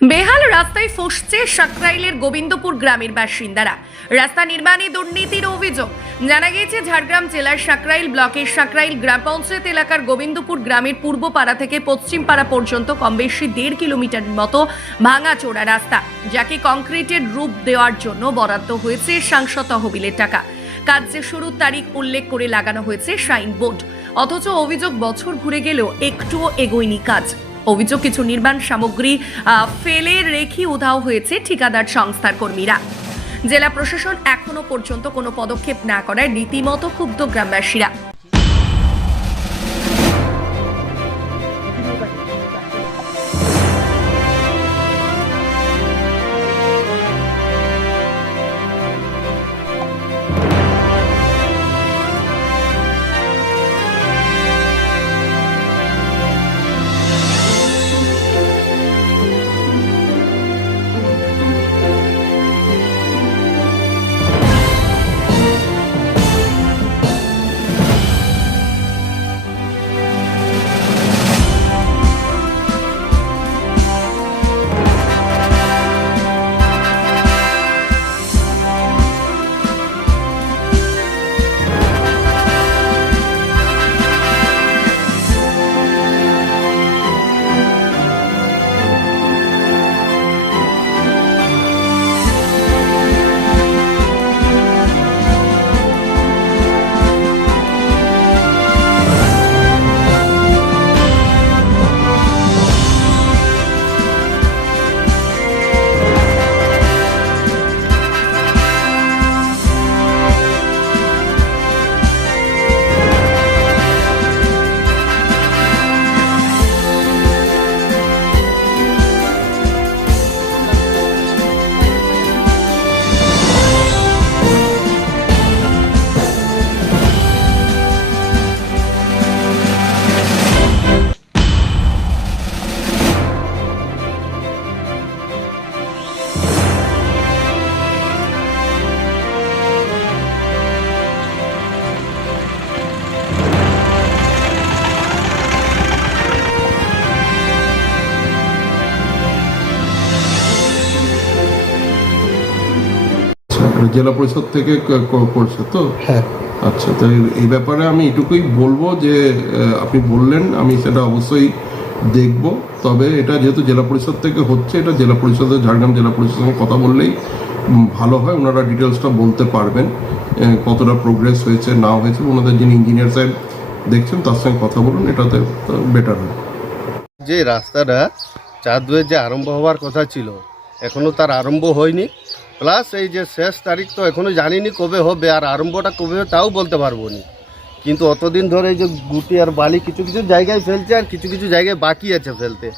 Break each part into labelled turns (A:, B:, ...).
A: বেহাল রাস্তায় ফসছে সাকরাইলের গোবিন্দপুর গ্রামের বাসিন্দারা। রাস্তা নির্মাণে দুর্নীতির অভিযোগ। জানা গিয়েছে, ঝাড়গ্রাম জেলার সাকরাইল ব্লকের সাকরাইল গ্রাম পঞ্চায়েত এলাকার গোবিন্দপুর গ্রামের পূর্ব পাড়া থেকে পশ্চিম পাড়া পর্যন্ত কম বেশি দেড় কিলোমিটার মতো ভাঙা চোরা রাস্তা, যাকে কংক্রিটের রূপ দেওয়ার জন্য বরাদ্দ হয়েছে সাংসদ তহবিলের টাকা। কাজ যে শুরুর তারিখ উল্লেখ করে লাগানো হয়েছে সাইন বোর্ড অথচ অভিযোগ বছর ঘুরে গেলেও একটুও এগোয়নি কাজ। অভিযোগ কিছু নির্মাণ সামগ্রী ফেলে রেখে উধাও হয়েছে ঠিকাদার সংস্থার কর্মীরা। জেলা প্রশাসন এখনও পর্যন্ত কোনো পদক্ষেপ না করায় রীতিমতো ক্ষুব্ধ গ্রামবাসীরা।
B: জেলা পরিষদ থেকে করছে তো?
C: হ্যাঁ।
B: আচ্ছা তো এই- ব্যাপারে আমি এটুকুই বলব যে আপনি বললেন আমি সেটা অবশ্যই দেখব। তবে এটা যেহেতু জেলা পরিষদ থেকে হচ্ছে এটা জেলা পরিষদের ঝাড়গ্রাম জেলা পরিষদের সঙ্গে কথা বললেই ভালো হয় ওনারা ডিটেলসটা বলতে পারবেন কতটা প্রোগ্রেস হয়েছে না হয়েছে। ওনাদের যিনি ইঞ্জিনিয়ার সাহেব দেখছেন তার সঙ্গে কথা বলুন এটাতে বেটার হয়।
D: যে রাস্তাটা চার দুয়ের যে আরম্ভ হওয়ার কথা ছিল এখনও তার আরম্ভ হয়নি। প্লাস এই যে শেষ তারিখ তো এখনও জানিনি কবে হবে আর আরম্ভটা কবে হবে তাও বলতে পারব না। কিন্তু অতদিন ধরে এই যে গুটি আর বালি কিছু কিছু জায়গায় ফেলছে আর কিছু কিছু জায়গায় বাকি আছে ফেলতে।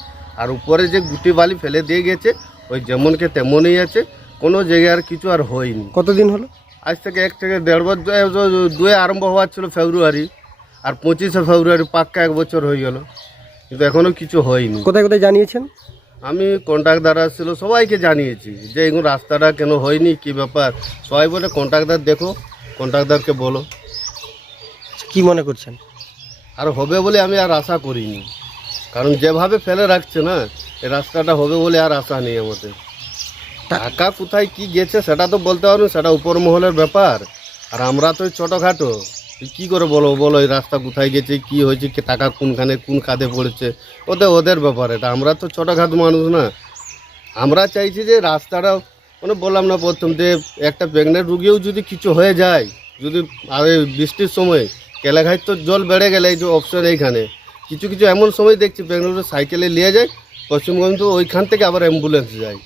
D: আর উপরে যে গুটি বালি ফেলে দিয়ে গেছে ওই যেমনকে তেমনই আছে কোনো জায়গায় আর কিছু আর হয়নি।
C: কতদিন হলো?
D: আজ থেকে এক থেকে দেড় বছর দুয়ে আরম্ভ হওয়ার ছিল ফেব্রুয়ারি আর পঁচিশে ফেব্রুয়ারি পাক্কা এক বছর হয়ে গেল। কিন্তু এখনও কিছু হয়নি।
C: কোথায় কোথায় জানিয়েছেন?
D: আমি কন্ট্রাক্টদার ছিল সবাইকে জানিয়েছি যে এগুলো রাস্তাটা কেন হয়নি কি ব্যাপার। সবাই বলে কন্ট্রাক্টদার দেখো কন্ট্রাক্টদারকে বলো।
C: কি মনে করছেন?
D: আর হবে বলে আমি আর আশা করিনি। কারণ যেভাবে ফেলে রাখছে না এই রাস্তাটা হবে বলে আর আশা নেই আমাদের। টাকা কোথায় কি গেছে সেটা তো বলতে পারব না, সেটা উপর মহলের ব্যাপার। আর আমরা তো ছোটোখাটো। কি করে বলো? বলো এই রাস্তা কোথায় গেছে কি হয়েছে কি টাকা কোনখানে কোন খাদে পড়েছে? ওদের ওদের ব্যাপার এটা। আমরা তো ছোটোখাটো মানুষ না। আমরা চাইছি যে রাস্তাটা মানে বললাম না প্রথম যে একটা প্রেগনেন্ট রুগীও যদি কিছু হয়ে যায় যদি আর এই বৃষ্টির সময় কেলাঘাট তো জল বেড়ে গেলে এই যে অপশন এইখানে। কিছু কিছু এমন সময় দেখছি প্রেগনেন্ট সাইকেলে নিয়ে যায় পশ্চিমবঙ্গ তো ওইখান থেকে আবার অ্যাম্বুলেন্স যায়।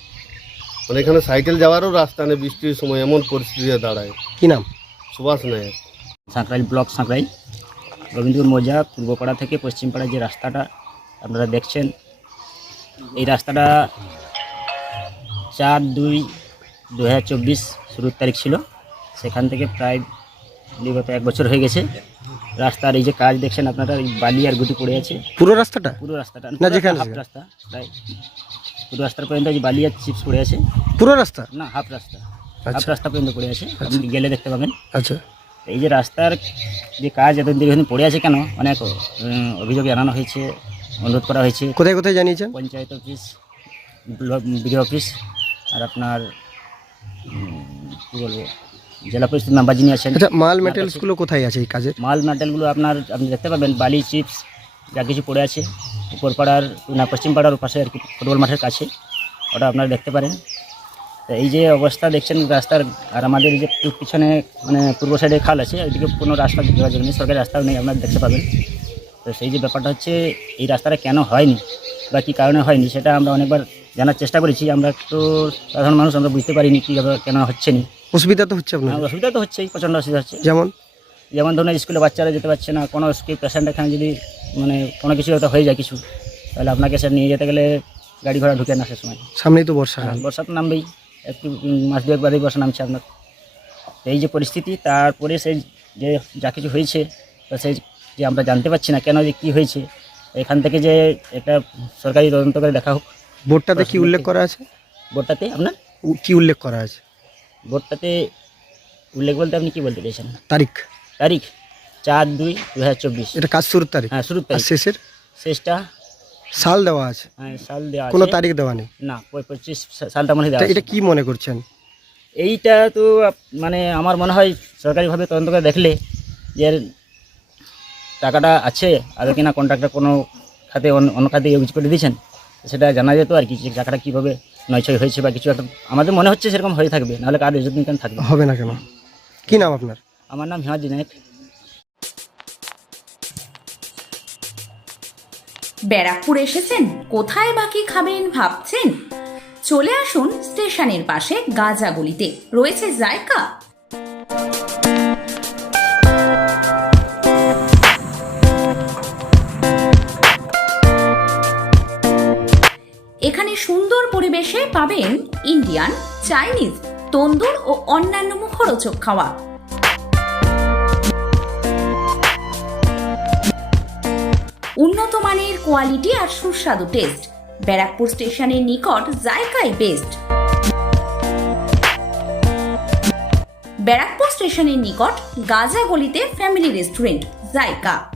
D: মানে এখানে সাইকেল যাওয়ারও রাস্তা নেই বৃষ্টির সময় এমন পরিস্থিতি দাঁড়ায়।
C: কি নাম?
D: সুভাষ নায়ক।
E: সাঁকরাইল ব্লক সাঁকরাইল রবীন্দ্র মৌজা পূর্বপাড়া থেকে পশ্চিমপাড়া যে রাস্তাটা আপনারা দেখছেন এই রাস্তাটা চার দুই দু হাজার চব্বিশ শুরুর তারিখ ছিল। সেখান থেকে প্রায় বিগত এক বছর হয়ে গেছে। রাস্তার এই যে কাজ দেখছেন আপনারা এই বালি আর গুটি পড়ে আছে।
C: পুরো রাস্তাটা?
E: পুরো রাস্তাটা।
C: না, যেখানে
E: হাফ রাস্তা। প্রায় পুরো রাস্তার পর্যন্ত এই যে বালি আর চিপস পড়ে আছে।
C: পুরো রাস্তা?
E: না হাফ রাস্তা। হাফ
C: আচ্ছা।
E: রাস্তা পর্যন্ত পড়ে আছে। আপনি গেলে দেখতে পাবেন।
C: আচ্ছা।
E: এই যে রাস্তার যে কাজ এতদিন দীর্ঘদিন পড়ে আছে কেন? অনেক অভিযোগ জানানো হয়েছে অনুরোধ করা হয়েছে।
C: কোথায় কোথায় জানিয়েছেন?
E: পঞ্চায়েত অফিস বিডিও অফিস আর আপনার কী বলব জেলা পরিষদ মেম্বার যিনি আছেন।
C: আচ্ছা মাল মেটেরিয়ালসগুলো কোথায় আছে এই কাজে?
E: মাল ম্যাটেরিয়ালগুলো আপনার আপনি দেখতে পাবেন বালি চিপস যা কিছু পড়ে আছে। উপরপাড়ার না পশ্চিম পাড়ার পাশে আর কি ফুটবল মাঠের কাছে। ওটা আপনারা দেখতে পারেন। এই যে অবস্থা দেখছেন রাস্তার আর আমাদের এই যে পিছনে মানে পূর্ব সাইডে খাল আছে ওইদিকে কোনো রাস্তা যোগাযোগ নেই সরকারি রাস্তাও নেই আপনারা দেখতে পাবেন। তো সেই যে ব্যাপারটা হচ্ছে এই রাস্তাটা কেন হয়নি বা কী কারণে হয়নি সেটা আমরা অনেকবার জানার চেষ্টা করেছি। আমরা তো সাধারণ মানুষ আমরা বুঝতে পারিনি কীভাবে কেন হচ্ছে না।
C: অসুবিধা তো হচ্ছে আপনার
E: অসুবিধা তো হচ্ছেই প্রচণ্ড অসুবিধা হচ্ছে।
C: যেমন?
E: যেমন ধরুন স্কুলে বাচ্চারা যেতে পারছে না কোনো স্কুল পেশেন্ট এখানে যদি মানে কোনো কিছু হয়তো হয়ে যায় কিছু তাহলে আপনাকে স্যার নিয়ে যেতে গেলে গাড়ি ঘোড়া ঢুকে না সে সময়।
C: সামনেই তো বর্ষা।
E: বর্ষা তো নামবেই। একটু মাস দুয়েক বাদেই বর্ষা নামছে আপনার। এই যে পরিস্থিতি তারপরে সেই যে যা কিছু হয়েছে তো সেই যে আমরা জানতে পারছি না কেন যে কী হয়েছে এখান থেকে যে একটা সরকারি তদন্ত করে দেখা হোক।
C: বোর্ডটাতে কি উল্লেখ করা আছে?
E: বোর্ডটাতে আপনার?
C: কি উল্লেখ করা আছে?
E: বোর্ডটাতে উল্লেখ বলতে আপনি কী বলতে চাইছেন?
C: তারিখ।
E: তারিখ চার দুই দু হাজার চব্বিশ।
C: এটা কাজ শুরুর তারিখ?
E: হ্যাঁ শুরুর তারিখ।
C: শেষের?
E: শেষটা
C: সাল দেওয়া আছে?
E: হ্যাঁ, সাল দেওয়া
C: কোনো তারিখ দেওয়া নেই?
E: না পঁচিশ সালটা মনে হয়
C: এটা- কি মনে করছেন?
E: এইটা তো মানে আমার মনে হয় সরকারিভাবে তদন্ত করে দেখলে যে টাকাটা আছে আগে কিনা কন্ট্রাক্টর কোনো খাতে অন্য খাতে ইউজ করে দিয়েছেন সেটা জানা যেত আর কি টাকাটা কীভাবে নয়ছয় হয়েছে বা কিছু একটা। আমাদের মনে হচ্ছে সেরকম হয়ে থাকবে নাহলে কার কেন থাকবে?
C: হবে না কেন? কি নাম আপনার?
E: আমার নাম হিমাদ্রি নায়ক।
F: ব্যারাকপুর এসেছেন? কোথায় বাকি খাবেন ভাবছেন? চলে আসুন স্টেশনের পাশে গাজাগুলিতে রয়েছে জায়গা? এখানে সুন্দর পরিবেশে পাবেন ইন্ডিয়ান, চাইনিজ, তন্দুর ও অন্যান্য মুখরোচক খাওয়া। উন্নত মানের কোয়ালিটি আর সুস্বাদু টেস্ট। ব্যারাকপুর স্টেশনের নিকট জায়কাই বেস্ট। ব্যারাকপুর স্টেশনের নিকট গাজা গলিতে ফ্যামিলি রেস্টুরেন্ট জায়কা